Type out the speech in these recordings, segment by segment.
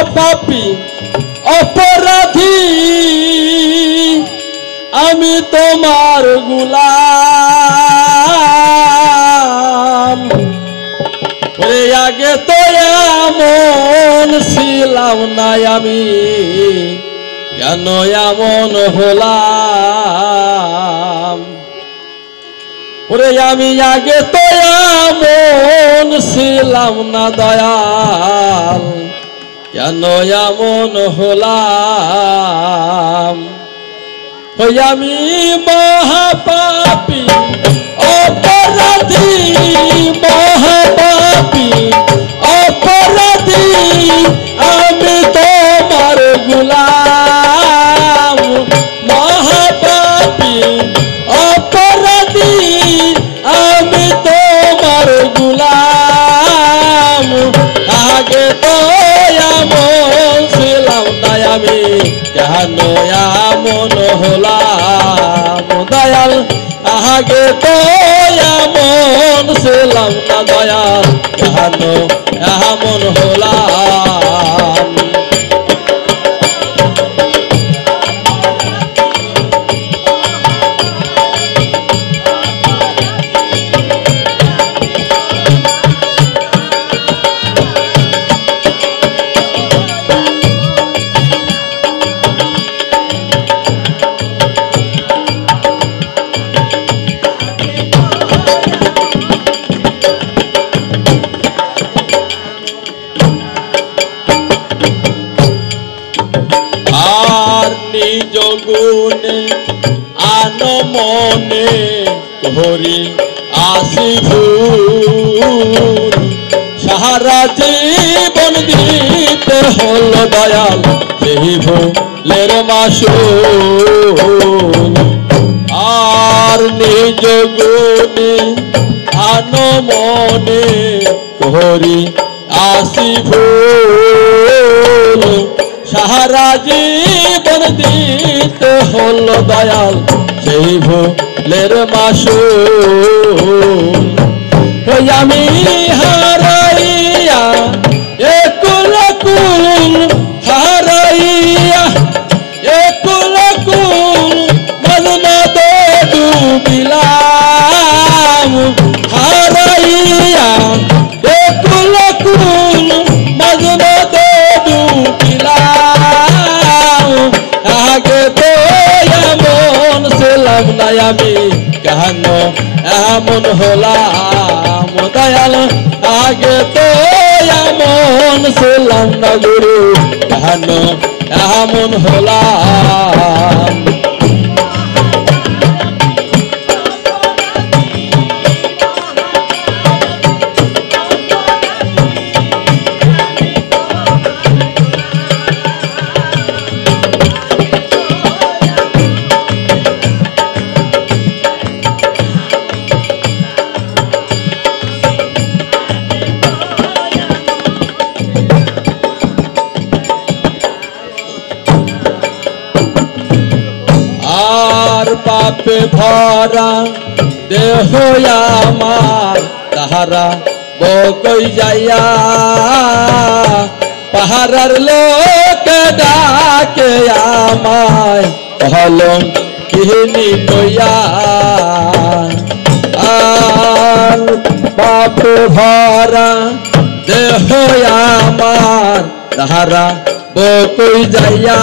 মহাপাপী অপরাধী আমি তোমার গোলাম। ওরে আগে তো এমন ছিলাম না আমি, কেন এমন হলাম? ওরে আমি আগে তো এমন ছিলাম না দয়াল, কেন এমন হলাম? ওই আমি মহাপাপী অপরাধী, মহাপাপী অপরাধী আমি তোমার গোলাম। মহাপাপী অপরাধী আমি তোমার গোলাম। আগে তো এমন ছিলাম না আমি, কেন এমন হলাম দয়াল? আগে তো এমন ছিলাম না দয়াল, কেন এমন হলাম? নিজ গুণে আনো মনে হরি আসি ভুল, সারা জীবন দিতে হলো দয়াল সেই ভুলের মাসুল। আর নিজ গুণে আনো মনে হরি আসি ভুল, সারা জীবন দিতে হলো দয়াল সেই ভুলের মাসুল। ওই আমি হারাইয়া একুল কুল, হারাইয়া একুল কুল মজনদে ডুবিলাম। হারাইয়া একুল কুল মজনদে ডুবিলাম। আগে তো এমন ছিলাম না আমি, কেন এমন হলাম দয়াল? আগে তো এমন ছিলাম না গুরু, কেন এমন হলাম? পাপে ভরা দেহ আমার তাহারা বকই যাইয়া, পাহাড়ার লোক ডাকে আমায় হলম কিহনি কইয়া। আর পাপে ভরা দেহ আমার তাহারা বকই যাইয়া,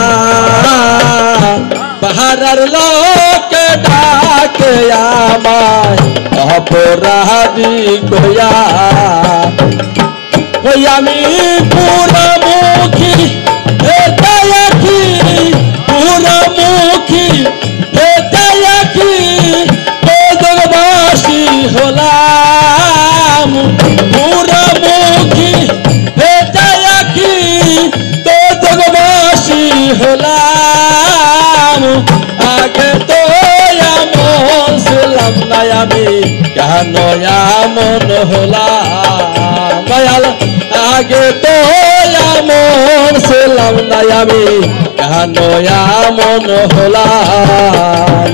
পাহাড়ার লোক ডাকে আমায় অপরাধী কইয়া। ওই আমি পুরমুখী হেতায়াখি, পুরমুখী হেতায়াখি জগবাসী হলাম। পুরমুখী হেতায়াখি তো জগবাসী হলাম। আগে তো এমন ছিলাম না আমি, কেন এমন হলাম দয়াল? আগে তো এমন ছিলাম না আমি, কেন এমন হলাম?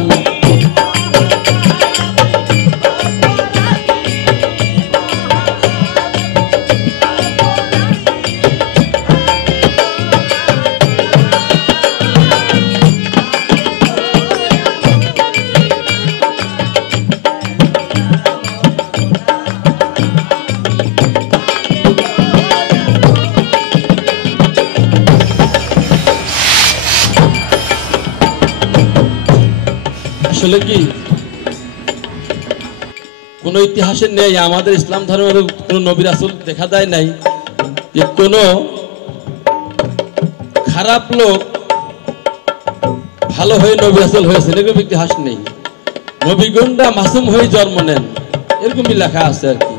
আসলে কি কোন ইতিহাসে নেই, আমাদের ইসলাম ধর্মের কোন নবী রাসূল দেখা যায় নাই যে কোন খারাপ লোক ভালো হয়ে নবী রাসূল হয়েছে, এরকম ইতিহাস নেই। নবীগণরা মাসুম হয়ে জন্ম নেন, এরকমই লেখা আছে আর কি।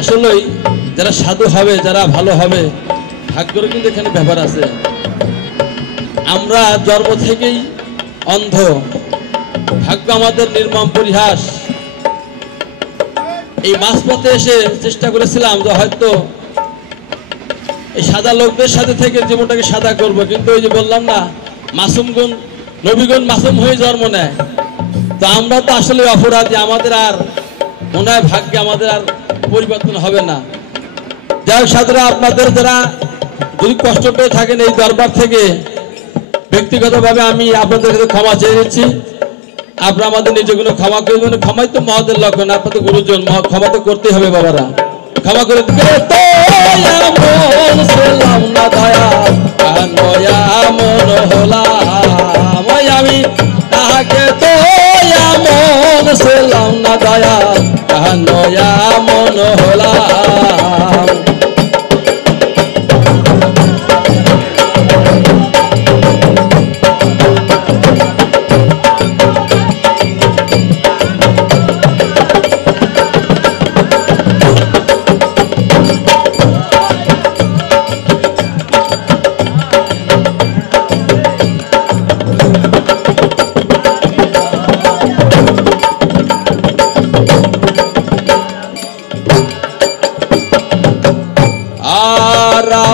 আসলে যারা সাধু হবে, যারা ভালো হবে, ভাগ্যের কিন্তু এখানে ব্যাপার আছে। আমরা জন্ম থেকেই অন্ধ, ভাগ্য আমাদের নির্মম পরিহাস। এই মাঝপথে এসে চেষ্টা করেছিলাম যে হয়তো এই সাদা লোকদের সাথে থেকে জীবনটাকে সাদা করব, কিন্তু ওই যে বললাম না, মাসুমগুণ নবীগণ মাসুম হয়ে জন্ম নেয়। তো আমরা তো আসলে অপরাধী, আমাদের আর মনে হয় ভাগ্যে আমাদের আর পরিবর্তন হবে না। যাই হোক সাধুরা, আপনাদের যারা যদি কষ্ট পেয়ে থাকেন এই দরবার থেকে, ব্যক্তিগতভাবে আমি আপনাদের কাছে ক্ষমা চেয়ে নিচ্ছি। আপনারা আমাদের নিজেগুলো ক্ষমা করবেন, ক্ষমাই তো মহদের লক্ষণ, আপনাদের গুরুজন, ক্ষমা তো করতেই হবে বাবারা, ক্ষমা করে আমি তাহাকে তো মন ছিলাম না দয়া, নয়া মন হলাম।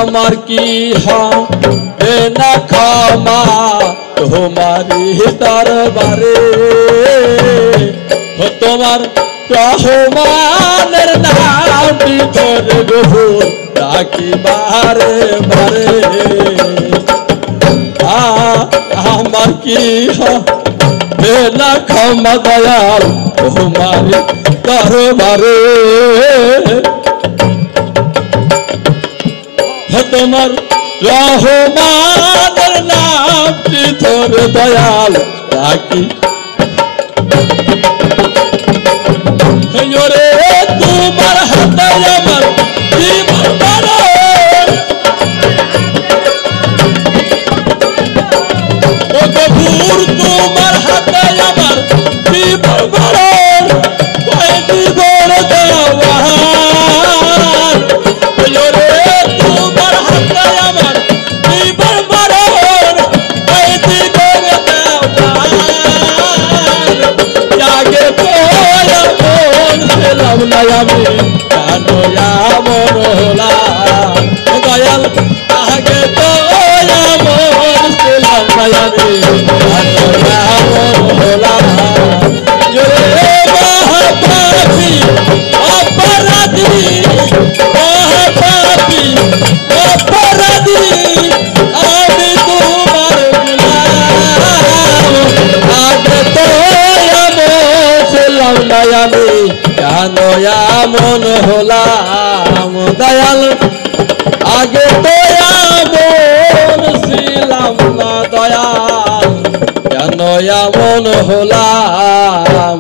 আমার কি হবে না ক্ষমা তোমারি দরবারে, তোমার রহমানের নামটি ধরে গভীর ডাকি বারে বারে। আমার কি হবে না ক্ষমা দয়াল তোমারি দরবারে, তোমার রহমানের নামটি ধরে দয়াল ডাকি। রে তোমার হাতে আমার জীবন বারণ, ও গভীর তোমার হাতে আমার জীবন বারণ, কয় জীবন দেওয়ার। রে তোমার হাতে আমার জীবন বারণ, কয় জীবন দেওয়ার। জাগে তোয়া মন ছিলাম না আমি, কানয়া মন হলাম দয়াল, আগে তোয়া মন ছিলাম না আমি, কানয়া মন হলাম। মহাপাপী অপরাধী, মহাপাপী অপরাধী আমি তোমার গোলাম, আগে তোয়া মন ছিলাম না আমি, কানয়া মন হলাম দয়াল, আগে তোয়া মন ছিলাম না দয়াল, কানয়া মন হলাম।